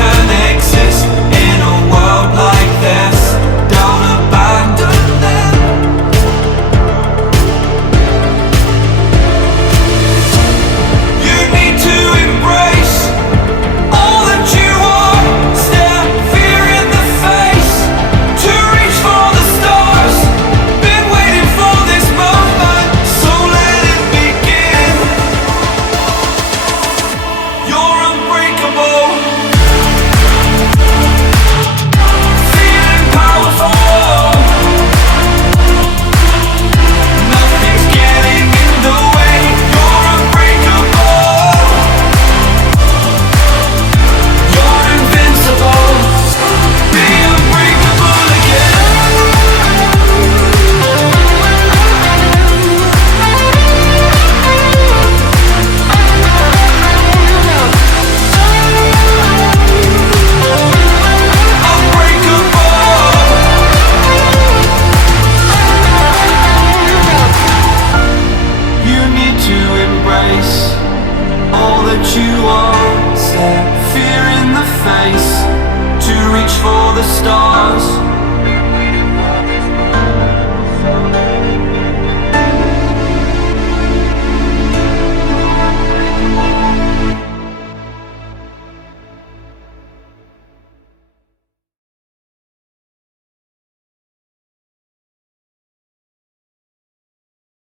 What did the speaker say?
can exist in a world like this. Don't abandon them. You need to embrace all that you are. Stare fear in the face to reach for the stars. Been waiting for this moment, so let it begin. You're unbreakable, feeling powerful. Nothing's getting in the way. You're unbreakable. You're invincible. Be unbreakable again. You need to embrace all that you are. Stare fear in the face to reach for the stars.